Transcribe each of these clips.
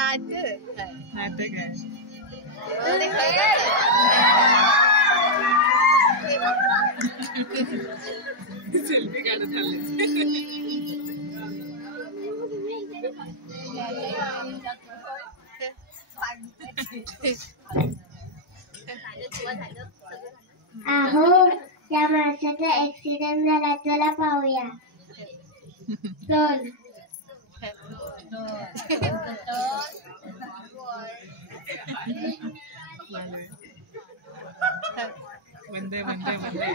नाटक आहे. सेल्फी काढत आले. अहो त्या माणसाचा ऍक्सिडेंट झाला, चला पाहूया. चल. वंदे वंदे वंदे.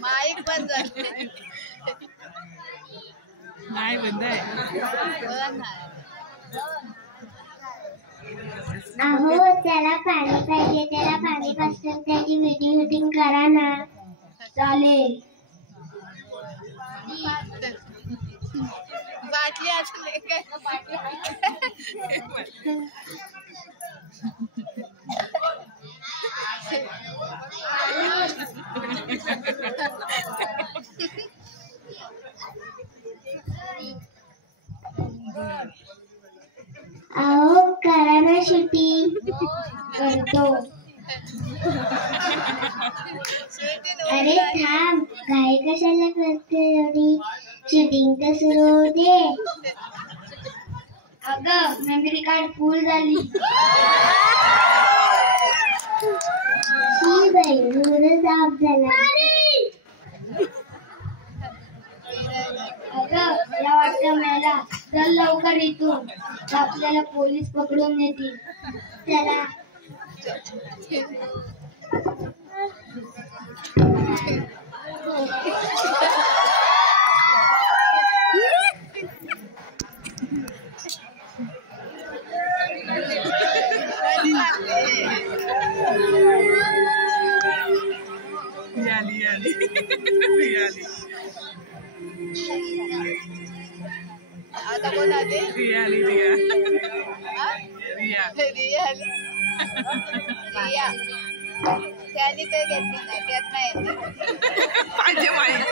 माईक बंद झाले. नाही बंद आहे. अहो त्याला पाणी पाहिजे, त्याला पाणी पासून त्याची व्हिडिओ शूटिंग करा ना. चालेल. बाटली असले काय अहो करा ना शूटिंग. करतो. अरे थांब, घाई कशाला करते एवढी? शूटिंग तर सुरू होते. अगं मेमरी कार्ड फुल झाली. ही बाई दूरच ऑफ झाला. अगं मला वाटतं मेला. चल लवकर इथून, आपल्याला पोलीस पकडून नेतील. चला. आता कोण आले? रिया रिया त्याने तर घेतली नाही, त्यात नाही पाहिजे माहिती.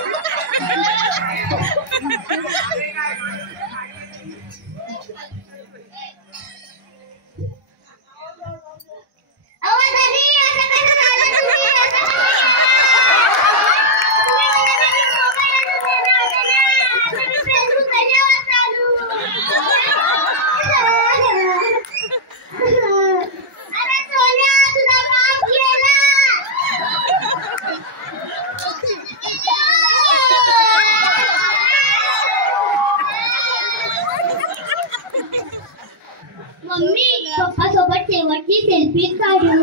मम्मी पप्पा सोबत शेवटची सेल्फी काढू.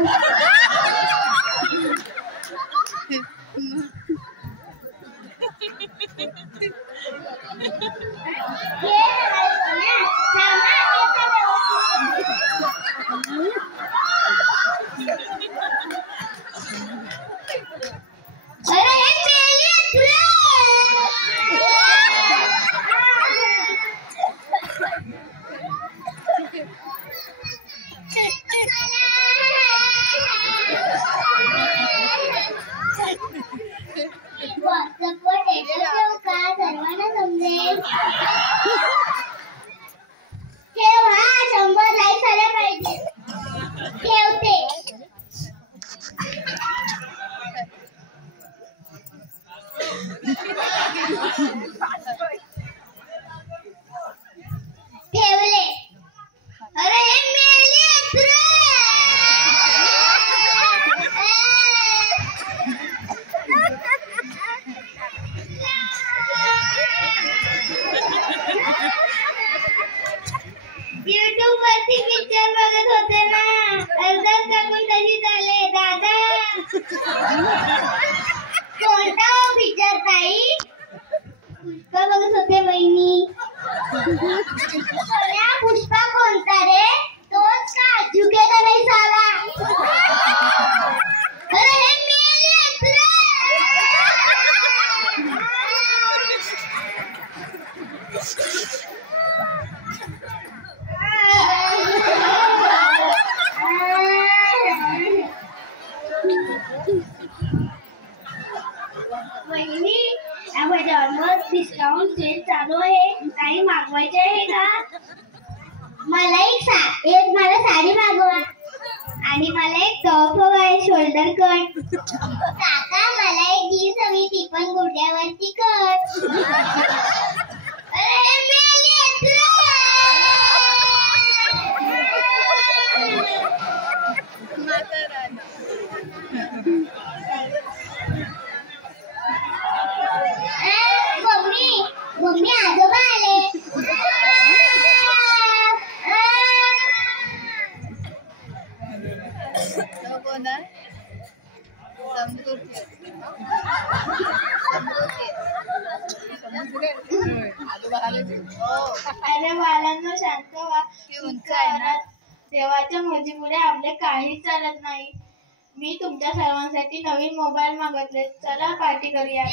सर्वांना समजेल. ठेवा, 100 लाईक्स आल्या पाहिजे. ठेवते. ठेवले. अरे हे मेली अप्रे. YouTube वरती पिक्चर बघत होते ना, अर्धाच टाकून तशी झाले. दादा कोणता पिक्चर ताई? पुष्पा बघत होते बहिणी. पुष्पा कोणता रे? तोच का झुकेगा नाही साला. अरे हे मेले अप्रे. वहिनी, यामध्ये ऑलमोस्ट डिस्काउंट सेल चालू आहे. काही मागवायचे आहे का? मला मला साडी मागवा आणि मला एक टॉप हवाय शोल्डर कट. काका मला एक जीन्स हवी ती पण गुडघ्यावरती कट. मम्मी आजोबा आले. तो कोण आहे? समृद्धी. आजोबा आले. हो. अरे बाळांनो शांत व्हा. ती उंच आहे ना. देवाच्या मर्जीमुळे आपले काही चालत नाही. मी तुमच्या सर्वांसाठी नवीन मोबाईल मागितले. चला पार्टी करूया.